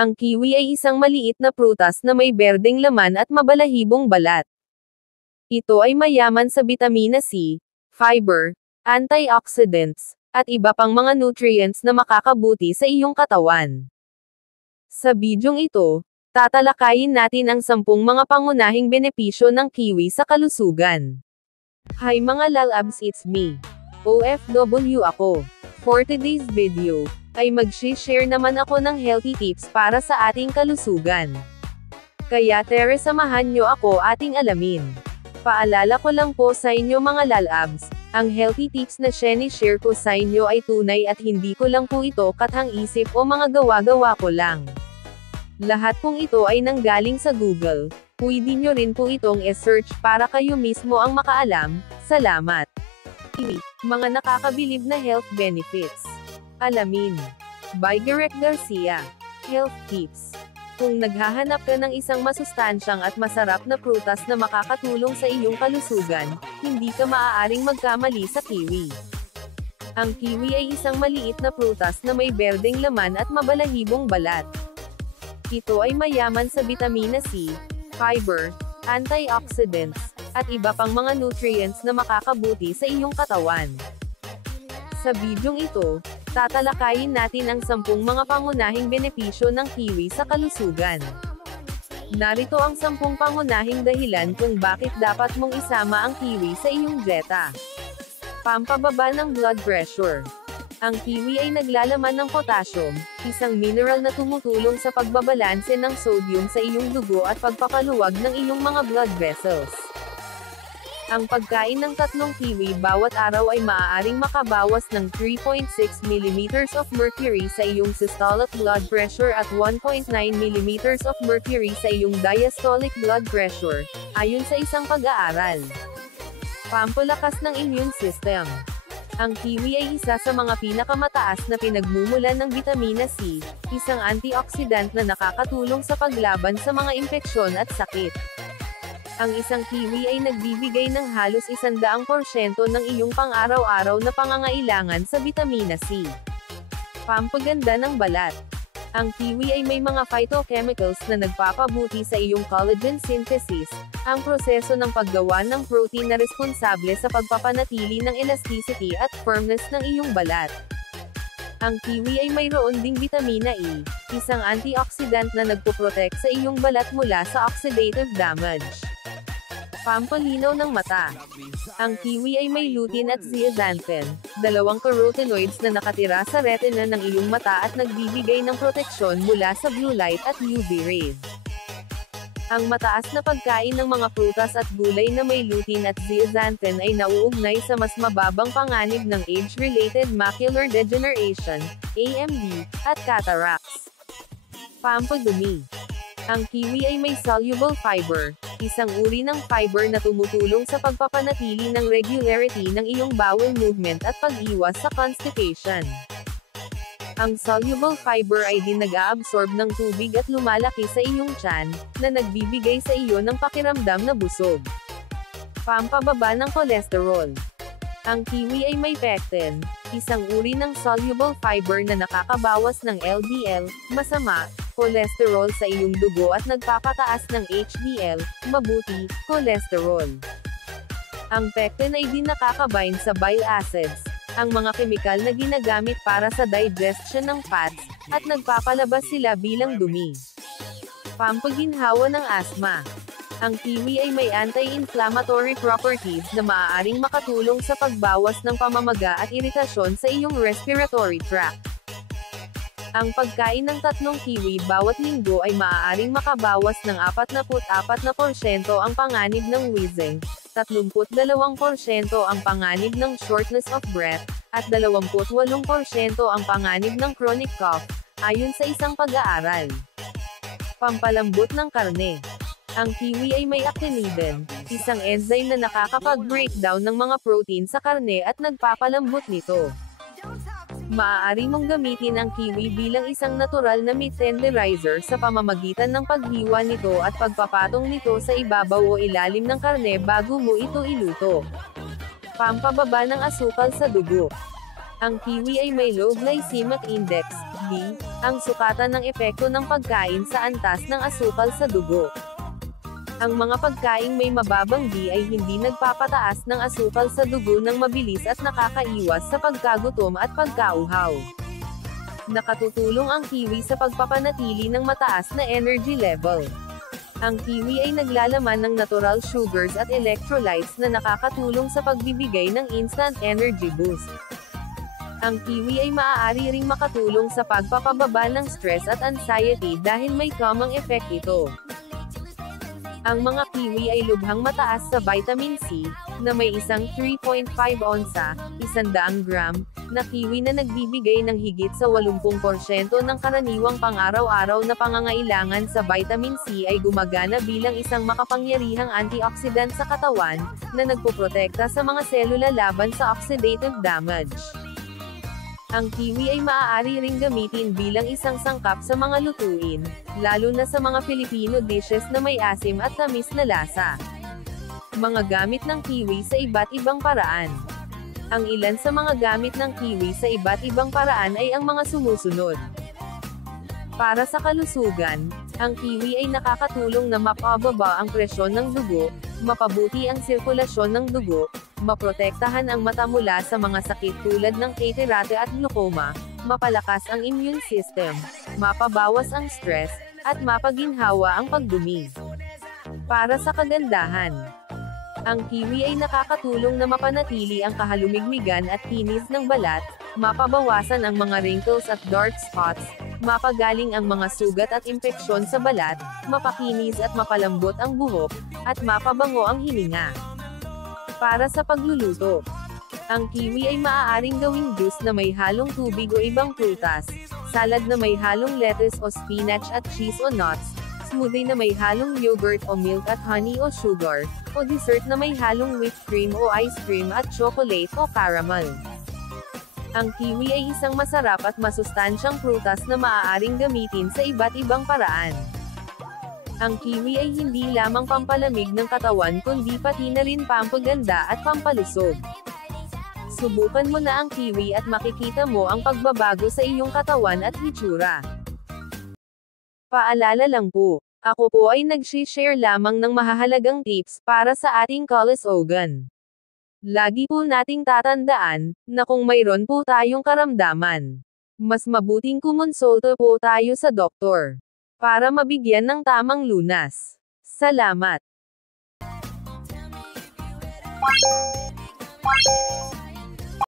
Ang kiwi ay isang maliit na prutas na may berdeng laman at mabalahibong balat. Ito ay mayaman sa bitamina C, fiber, antioxidants, at iba pang mga nutrients na makakabuti sa iyong katawan. Sa bidyong ito, tatalakayin natin ang 10 mga pangunahing benepisyo ng kiwi sa kalusugan. Hi mga lalabs, it's me, OFW ako. For today's video, ay mag-share naman ako ng healthy tips para sa ating kalusugan. Kaya tara samahan nyo ako ating alamin. Paalala ko lang po sa inyo mga lalabs, ang healthy tips na share ko sa inyo ay tunay at hindi ko lang po ito kathang isip o mga gawa-gawa ko lang. Lahat pong ito ay nanggaling sa Google, pwede nyo rin po itong e-search para kayo mismo ang makaalam. Salamat! Mga nakakabilib na health benefits. Alamin. By Garrett Garcia. Health Tips. Kung naghahanap ka ng isang masustansyang at masarap na prutas na makakatulong sa iyong kalusugan, hindi ka maaaring magkamali sa kiwi. Ang kiwi ay isang maliit na prutas na may berdeng laman at mabalahibong balat. Ito ay mayaman sa bitamina C, fiber, antioxidants, at iba pang mga nutrients na makakabuti sa iyong katawan. Sa bidyong ito, tatalakayin natin ang 10 mga pangunahing benepisyo ng kiwi sa kalusugan. Narito ang 10 pangunahing dahilan kung bakit dapat mong isama ang kiwi sa iyong dieta. Pampababa ng blood pressure. Ang kiwi ay naglalaman ng potassium, isang mineral na tumutulong sa pagbabalanse ng sodium sa iyong dugo at pagpapaluwag ng iyong mga blood vessels. Ang pagkain ng 3 kiwi bawat araw ay maaaring makabawas ng 3.6 mm of mercury sa iyong systolic blood pressure at 1.9 mm of mercury sa iyong diastolic blood pressure, ayon sa isang pag-aaral. Pampalakas ng immune system. Ang kiwi ay isa sa mga pinakamataas na pinagmumulan ng bitamina C, isang antioxidant na nakakatulong sa paglaban sa mga impeksyon at sakit. Ang isang kiwi ay nagbibigay ng halos 100% ng iyong pang-araw-araw na pangangailangan sa bitamina C. Pampaganda ng balat. Ang kiwi ay may mga phytochemicals na nagpapabuti sa iyong collagen synthesis, ang proseso ng paggawa ng protein na responsable sa pagpapanatili ng elasticity at firmness ng iyong balat. Ang kiwi ay mayroon ding bitamina E, isang antioxidant na nagpoprotect sa iyong balat mula sa oxidative damage. Pampalinaw ng mata. Ang kiwi ay may lutein at zeaxanthin, 2 carotenoids na nakatira sa retina ng iyong mata at nagbibigay ng proteksyon mula sa blue light at UV rays. Ang mataas na pagkain ng mga prutas at gulay na may lutein at zeaxanthin ay nauugnay sa mas mababang panganib ng age-related macular degeneration, AMD, at cataracts. Pampadumi. Ang kiwi ay may soluble fiber, isang uri ng fiber na tumutulong sa pagpapanatili ng regularity ng iyong bowel movement at pag-iwas sa constipation. Ang soluble fiber ay din nag-aabsorb ng tubig at lumalaki sa iyong tiyan, na nagbibigay sa iyo ng pakiramdam na busog. Pampababa ng cholesterol. Ang kiwi ay may pectin, isang uri ng soluble fiber na nakakabawas ng LDL, masama, cholesterol sa iyong dugo at nagpapataas ng HDL, mabuti, cholesterol. Ang pectin ay din nakakabind sa bile acids, ang mga kemikal na ginagamit para sa digestion ng fats, at nagpapalabas sila bilang dumi. Pampaginhawa ng asthma. Ang kiwi ay may anti-inflammatory properties na maaaring makatulong sa pagbawas ng pamamaga at iritasyon sa iyong respiratory tract. Ang pagkain ng 3 kiwi bawat linggo ay maaaring makabawas ng 44% ang panganib ng wheezing, 32% ang panganib ng shortness of breath, at 28% ang panganib ng chronic cough, ayon sa isang pag-aaral. Pampalambot ng karne. Ang kiwi ay may actinidin, isang enzyme na nakakapag-breakdown ng mga protein sa karne at nagpapalambot nito. Maaari mong gamitin ang kiwi bilang isang natural na meat tenderizer sa pamamagitan ng paghiwa nito at pagpapatong nito sa ibabaw o ilalim ng karne bago mo ito iluto. Pampababa ng asukal sa dugo. Ang kiwi ay may low glycemic index, D. Ang sukatan ng epekto ng pagkain sa antas ng asukal sa dugo. Ang mga pagkaing may mababang D ay hindi nagpapataas ng asukal sa dugo ng mabilis at nakakaiwas sa pagkagutom at pagkauhaw. Nakatutulong ang kiwi sa pagpapanatili ng mataas na energy level. Ang kiwi ay naglalaman ng natural sugars at electrolytes na nakakatulong sa pagbibigay ng instant energy boost. Ang kiwi ay maaari ring makatulong sa pagpapababa ng stress at anxiety dahil may calming effect ito. Ang mga kiwi ay lubhang mataas sa vitamin C, na may isang 3.5 onsa, 100 gram, na kiwi na nagbibigay ng higit sa 80% ng karaniwang pang-araw-araw na pangangailangan sa vitamin C ay gumagana bilang isang makapangyarihang antioxidant sa katawan, na nagpoprotekta sa mga selula laban sa oxidative damage. Ang kiwi ay maaari ring gamitin bilang isang sangkap sa mga lutuin, lalo na sa mga Filipino dishes na may asim at tamis na lasa. Mga gamit ng kiwi sa iba't ibang paraan. Ang ilan sa mga gamit ng kiwi sa iba't ibang paraan ay ang mga sumusunod. Para sa kalusugan, ang kiwi ay nakakatulong na mapababa ang presyon ng dugo, mapabuti ang sirkulasyon ng dugo, maprotektahan ang mata mula sa mga sakit tulad ng cataracte at glaucoma, mapalakas ang immune system, mapabawas ang stress, at mapaginhawa ang pagdumi. Para sa kagandahan, ang kiwi ay nakakatulong na mapanatili ang kahalumigmigan at kinis ng balat, mapabawasan ang mga wrinkles at dark spots, mapagaling ang mga sugat at impeksyon sa balat, mapakinis at mapalambot ang buhok, at mapabango ang hininga. Para sa pagluluto, ang kiwi ay maaaring gawing juice na may halong tubig o ibang prutas, salad na may halong lettuce o spinach at cheese o nuts, smoothie na may halong yogurt o milk at honey o sugar, o dessert na may halong whipped cream o ice cream at chocolate o caramel. Ang kiwi ay isang masarap at masustansyang prutas na maaaring gamitin sa iba't ibang paraan. Ang kiwi ay hindi lamang pampalamig ng katawan kundi pati na rin pampaganda at pampalusog. Subukan mo na ang kiwi at makikita mo ang pagbabago sa iyong katawan at hitsura. Paalala lang po, ako po ay nag-share lamang ng mahahalagang tips para sa ating kalusugan. Lagi po nating tatandaan, na kung mayroon po tayong karamdaman, mas mabuting kumonsulta po tayo sa doktor para mabigyan ng tamang lunas. Salamat!